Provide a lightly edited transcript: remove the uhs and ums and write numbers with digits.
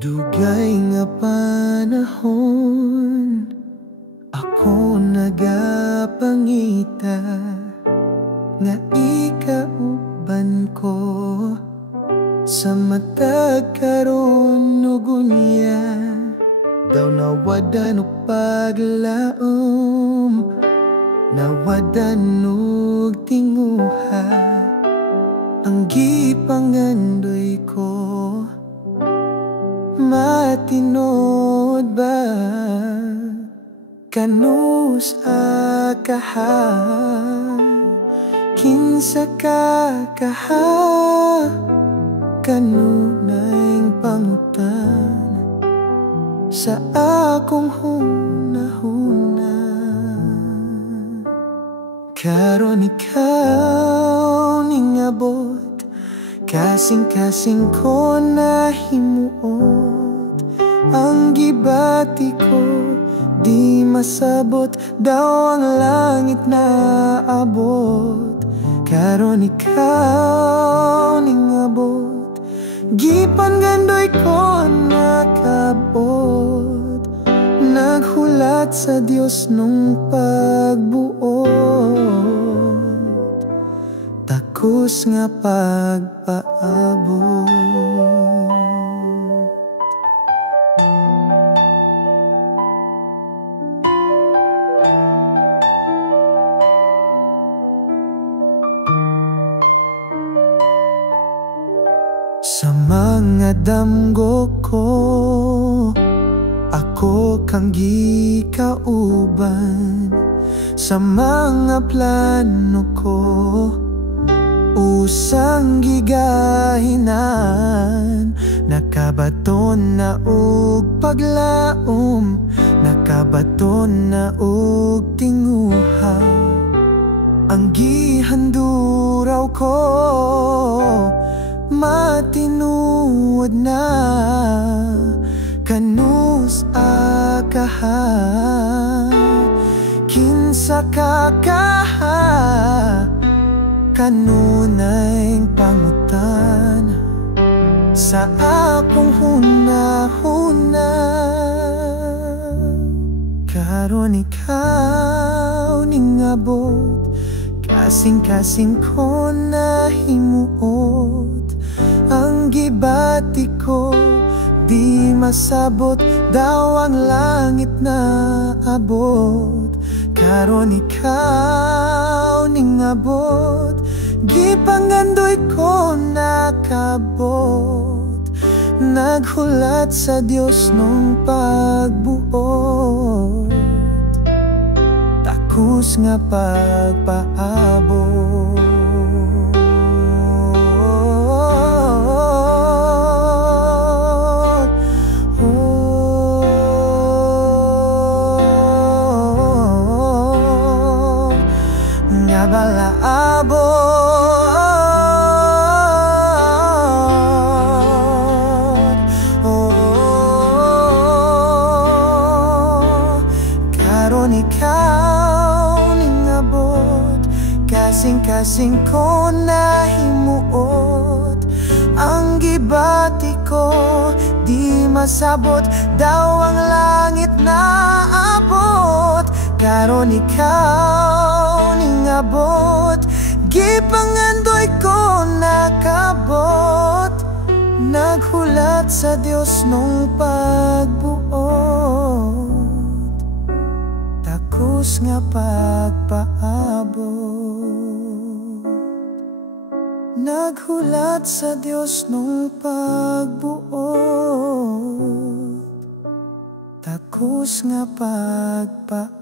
Dugay nga panahon, ako nagapangita nga ikauban ko sa matag karon ug unya. Daw nawadan og paglaom, nawadan og tinguha. Ang gipangandoy ko matinod ba kanus akaha, kinsa ka kaha, kanunay pangutan sa akong hunahuna. Karon ikaw ning abot, kasing-kasing ko na himuot. Ang gibati ko di masabot, daw ang langit na abot. Karon ikaw ning abot, gipanggandoy ko nakabot. Naghulat sa Dios nung pagbuot, takos nga pagpaabot. Sa mga damgo ko, ako kang gikauban. Sa mga plano ko, usang gigahinan. Nakabaton na og paglaom, nakabaton na og tinguha. Ang gihanduraw ko matinuod na, kanus akaha, kinsa ka kaha, kanunay pangutan sa akong hunahuna. Karon ikaw ning abot, kasing-kasing ko na himuot. Ang gibati ko di masabot, daw ang langit na abot. Karon ikaw ning abot, gipangandoy ko nakabot. Naghulat sa Dios nung pagbuot, takos nga pagpaabot. Nga balaabot, karon ikaw ning abot, kasing-kasing ko na himuot. Ang gibati ko di masabot, daw ang langit na abot. Karon ikaw ning abot, gipangandoy ko nakabot. Naghulat sa Dios nung pagbuot, takos nga pagpaabot. Naghulat sa Dios nung pagbuot, takos nga pagpaabot.